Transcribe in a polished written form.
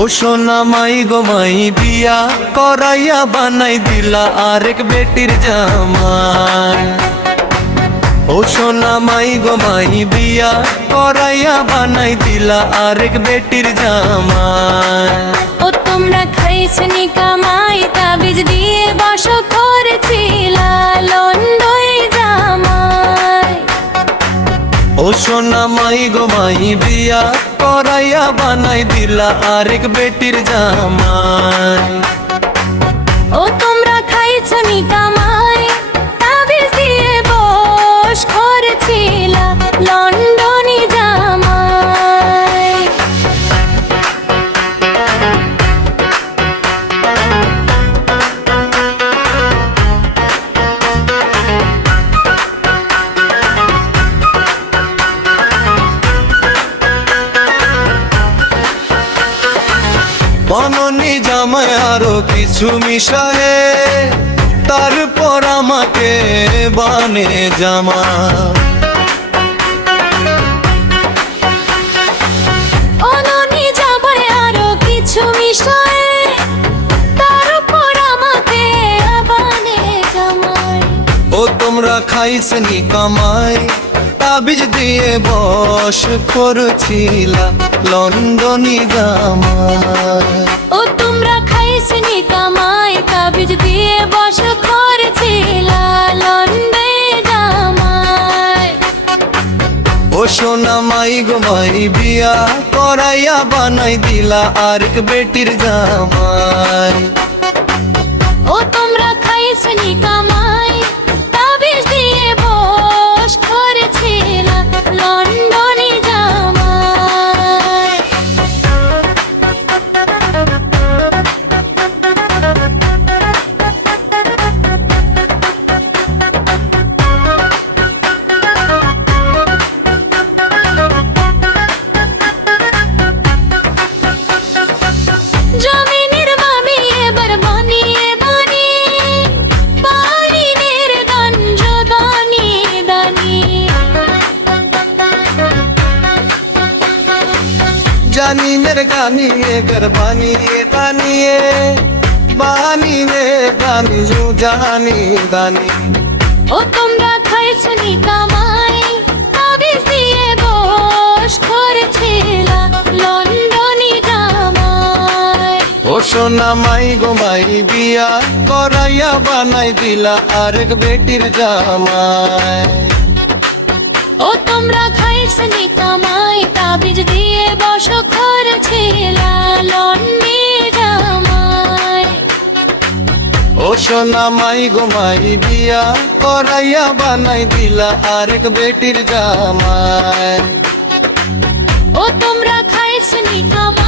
ও সোনা মাই গো মাই বিয়া করাইয়া বানাই দিলা আরেক বেটির জামাই। ও সোনা মাই গো মাই বিয়া করাইয়া বানাই দিলা আরেক বেটির জামাই। ও তোমরা খাইছনি কামাই তাবিজ দিয়ে বসো করেছিলা লন্ডই জামাই। ও সোনা মাই গো মাই বিয়া করাইয়া বানাই দিলা আরেক বেটির জামাই। ও তোমরা খাইছনি কামাই তাবিজ দিয়ে বস করেছিলা লন্ডনি জামাই। বননি জামাই আরো কিছু মিশায়ে তারপর আমাকে বানে জামা। অননি জামাই আরো কিছু মিশায়ে তারপর আমাকে বানে জামাই। ও তোমরা খাইছনি কামাই তাবিজ দিয়ে বশ করছিলা লন্ডনি জামাই। ও তোমরা খাইছনি কামাই তাবিজ দিয়ে বস করেছিলা লন্ডনে জামাই। ও সোনা মাই গো মাই বিয়া করাইয়া বানাই দিলা আরেক বেটির জামাই। ও তোমরা খাইছনি কামাই তাবিজ দিয়ে বস করেছিলা লন্ডনে জামাই। জমিনের মামি এবার বানিয়ে বানিয়ে বাড়িনের গঞ্জ দানি দানি। জানিনের গানিয়ে গর বানিয়ে বানিয়ে বানিয়ে গানি জানি দানি। ও তোমরা খাইছনি কামাই তাবিজ দিয়ে বস করেছিলা লন্ডনি জামাই। ও সোনা মাই গো মাই বিয়া করাইয়া বানাই দিলা আরেক বেটির জামাই। ও তোমরা খাইছনি কামাই তাবিজ দিয়ে বস করেছিলা লন্ডনি জামাই। ও সোনা মাই গো মাই বিয়া করাইয়া বানাই দিলা আরেক বেটির জামাই। ও তোমরা খাইছনি কামাই